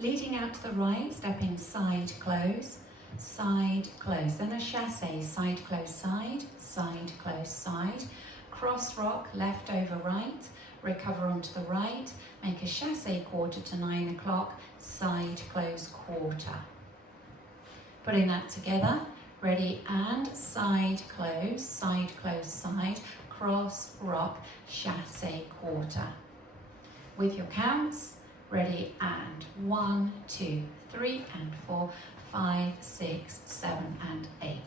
Leading out to the right, stepping side close, then a chassé, side close, side, cross rock, left over right, recover onto the right, make a chassé quarter to 9 o'clock, side close quarter. Putting that together, ready, and side close, side, cross rock, chassé quarter. With your counts, ready, and 1, 2, 3, and 4, 5, 6, 7, and 8.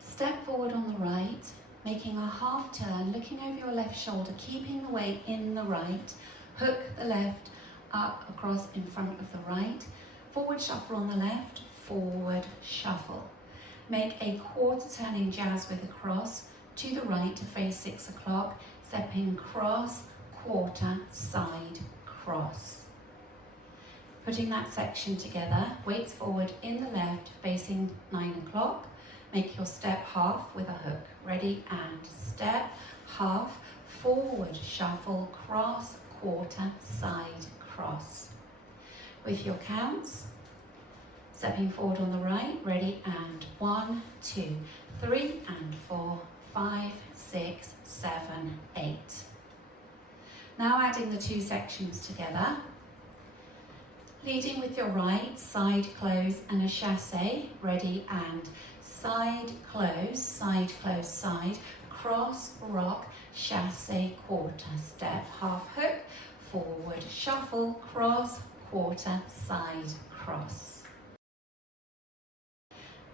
Step forward on the right, making a half turn, looking over your left shoulder, keeping the weight in the right, hook the left up across in front of the right, forward shuffle on the left, forward shuffle. Make a quarter turning jazz with a cross to the right to face 6 o'clock, stepping cross, quarter, side, cross. Putting that section together, weights forward in the left, facing 9 o'clock. Make your step half with a hook. Ready, and step, half, forward, shuffle, cross, quarter, side, cross. With your counts, stepping forward on the right, ready, and 1, 2, 3, and 4, 5, 6, 7, 8. Now adding the two sections together. Leading with your right, side close and a chassé, ready, and side close, side, cross, rock, chassé, quarter, step, half hook, forward, shuffle, cross, quarter, side, cross.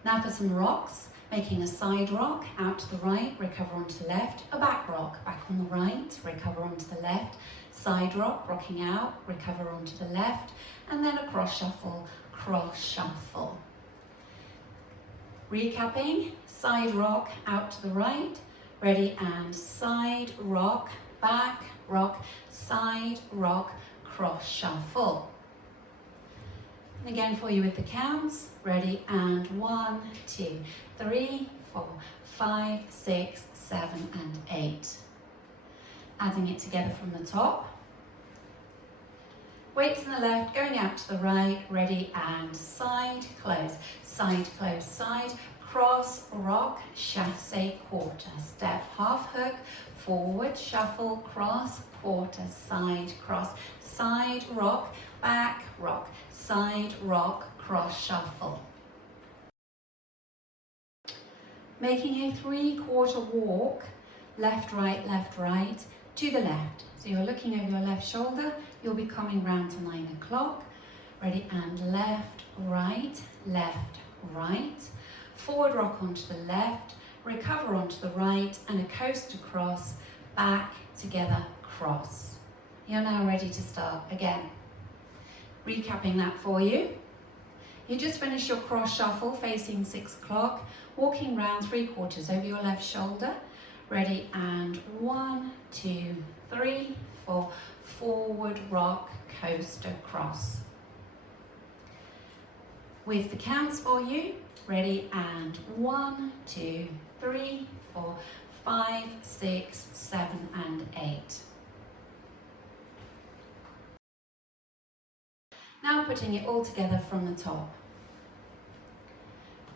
Now for some rocks, making a side rock, out to the right, recover onto the left, a back rock, back on the right, recover onto the left, side rock, rocking out, recover onto the left, and then a cross shuffle, cross shuffle. Recapping, side rock, out to the right, ready, and side rock, back rock, side rock, cross shuffle. And again for you with the counts, ready, and 1, 2, 3, 4, 5, 6, 7, and 8. Adding it together from the top. Weights on the left, going out to the right, ready, and side close, side, cross, rock, chassé, quarter, step, half hook, forward, shuffle, cross, quarter, side, cross, side, rock, back, rock, side, rock, cross, shuffle. Making a 3/4 walk, left, right, to the left. So you're looking over your left shoulder, you'll be coming round to 9 o'clock. Ready, and left, right, forward rock onto the left, recover onto the right, and a coast across, back, together, cross. You're now ready to start again. Recapping that for you. You just finished your cross shuffle facing 6 o'clock, walking round 3/4 over your left shoulder. Ready, and 1, 2, 3, 4, forward rock, coast across. With the counts for you, ready, and 1, 2, 3, 4, 5, 6, 7, and 8. Now putting it all together from the top.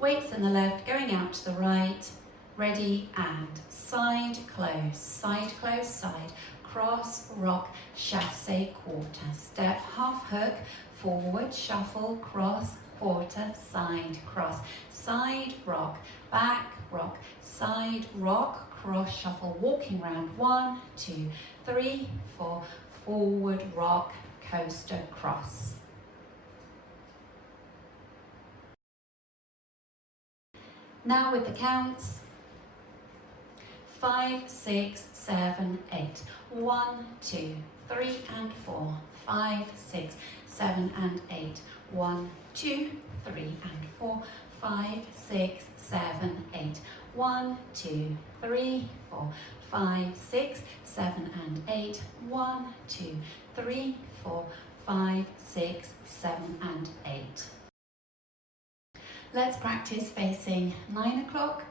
Weights in the left, going out to the right, ready, and side close, cross, rock, chassé, quarter, step, half hook, forward, shuffle, cross, quarter, side, cross, side, rock, back, rock, side, rock, cross, shuffle, walking round, 1, 2, 3, 4, forward, rock, coaster, cross. Now with the counts, 5, 6, 7, 8. 1, 2, 3, and 4, 5, 6, 7, and 8. 1, 2, 3, and 4, 5, 6, 7, 8. 1, 2, 3, 4, 5, 6, 7, and 8. 1, 2, 3, 4, 5, 6, 7, and 8. Let's practice facing 9 o'clock,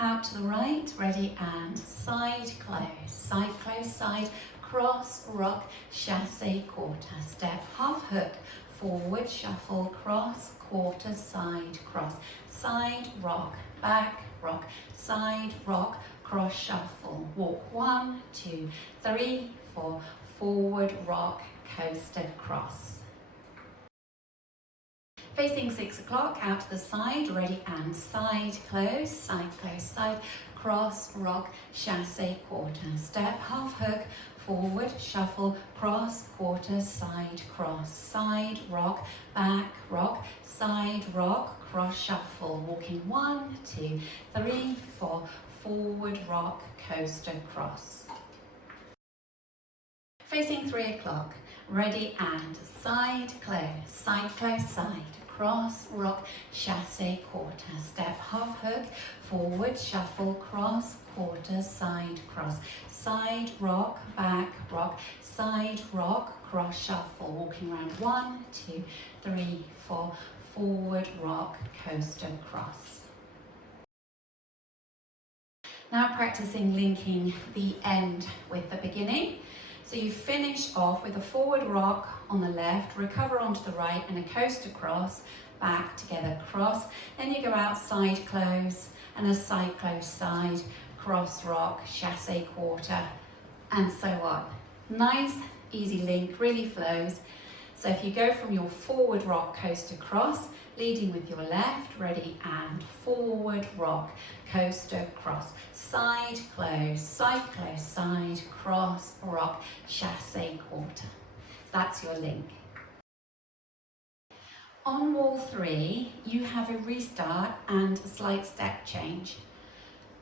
out to the right, ready, and side close, side, cross, rock, chassé, quarter, step, half hook, forward, shuffle, cross, quarter, side, cross, side, rock, back, rock, side, rock, cross, shuffle, walk, 1, 2, 3, 4, forward, rock, coaster, cross. Facing 6 o'clock, out to the side, ready and side, close, side, cross, rock, chassé, quarter, step, half hook, forward, shuffle, cross, quarter, side, cross, side, rock, back, rock, side, rock, cross, shuffle, walking, 1, 2, 3, 4, forward, rock, coaster, cross. Facing 3 o'clock, ready and side, close, side, cross, rock, chassé, quarter, step, half hook, forward, shuffle, cross, quarter, side, cross, side, rock, back, rock, side, rock, cross, shuffle, walking around, 1, 2, 3, 4, forward, rock, coaster, cross. Now practicing linking the end with the beginning. So you finish off with a forward rock on the left, recover onto the right and a coaster cross, back together, cross. Then you go out side close and a side close side, cross rock, chassé quarter, and so on. Nice, easy link, really flows. So if you go from your forward rock, coaster cross, leading with your left, ready and forward rock, coaster cross, side close, side, cross, rock, chassé quarter. That's your link. On wall 3, you have a restart and a slight step change,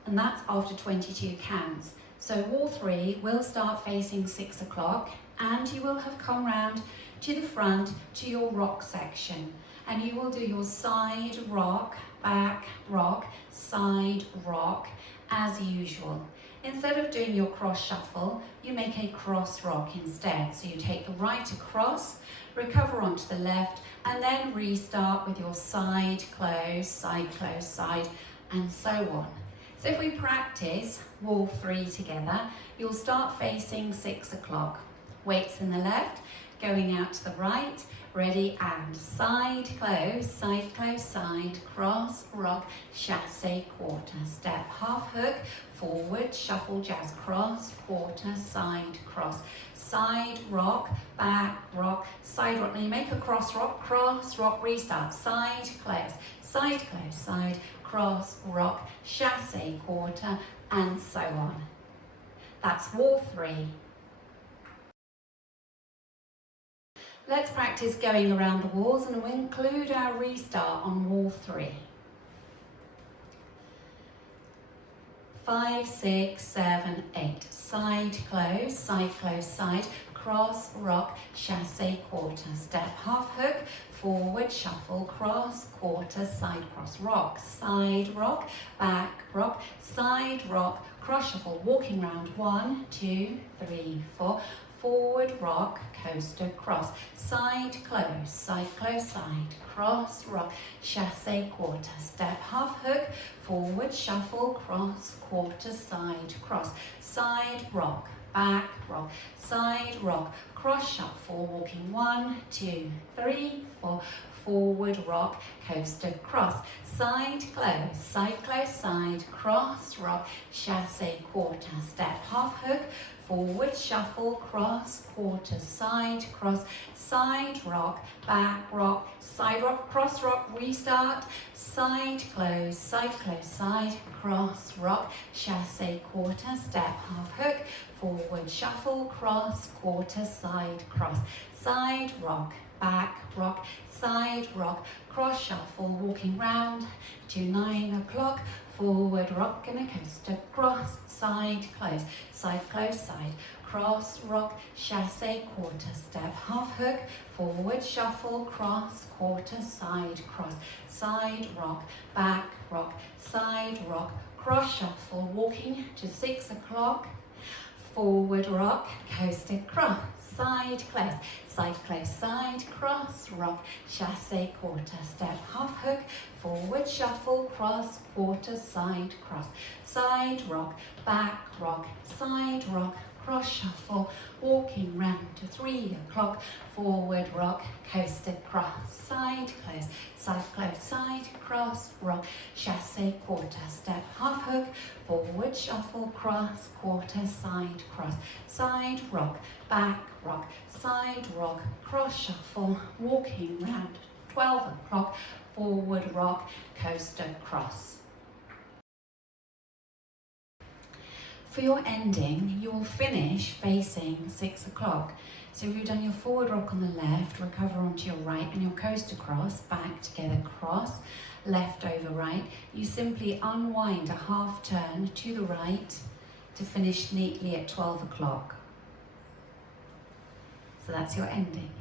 and that's after 22 counts. So wall 3 will start facing 6 o'clock, and you will have come round to the front to your rock section, and you will do your side rock, back rock, side rock as usual. Instead of doing your cross shuffle, you make a cross rock instead. So you take the right across, recover onto the left, and then restart with your side close, side, and so on. So if we practice wall 3 together, you'll start facing 6 o'clock. Weights in the left, going out to the right, ready and side close, side, cross, rock, chassé, quarter, step, half hook, forward, shuffle, jazz, cross, quarter, side, cross, side, rock, back, rock, side rock. Now you make a cross rock, restart, side, close, side, cross, rock, chassé, quarter, and so on. That's wall 3. Let's practice going around the walls, and we'll include our restart on wall 3. 5, 6, 7, 8. Side close, side, cross, rock, chassé, quarter, step, half hook, forward, shuffle, cross, quarter, side, cross, rock, side rock, back rock, side rock, cross shuffle, walking round, 1, 2, 3, 4, forward rock, coaster cross, side close, side, cross rock, chassé quarter, step, half hook, forward shuffle, cross, quarter, side cross, side rock, back rock, side rock, cross shuffle, walking 1, 2, 3, 4, forward rock, coaster cross, side close, side, cross rock, chassé quarter, step, half hook, forward shuffle, cross, quarter, side, cross, side rock, back rock, side rock, cross rock, restart, side close, side, cross rock, chassé quarter, step, half hook, forward shuffle, cross, quarter, side, cross, side rock, back rock, side rock, cross shuffle, walking round to 9 o'clock, forward rock and a coaster cross, side, side, cross rock, chassé quarter, step, half hook, forward shuffle, cross, quarter, side, cross, side rock, back rock, side rock, cross shuffle, walking to 6 o'clock, forward rock, coaster cross, side, side, cross, rock, chassé quarter, step, half hook, forward shuffle, cross, quarter, side, cross, side rock, back rock, side rock, cross shuffle, walking round to 3 o'clock, forward rock, coaster cross, side close, side cross, rock, chasse, quarter step, half hook, forward shuffle, cross, quarter, side cross, side rock, back rock, side rock, cross shuffle, walking round 12 o'clock, forward rock, coaster cross. For your ending, you'll finish facing 6 o'clock. So you've done your forward rock on the left, recover onto your right, and your coaster cross, back together, cross, left over right. You simply unwind a half turn to the right to finish neatly at 12 o'clock. So that's your ending.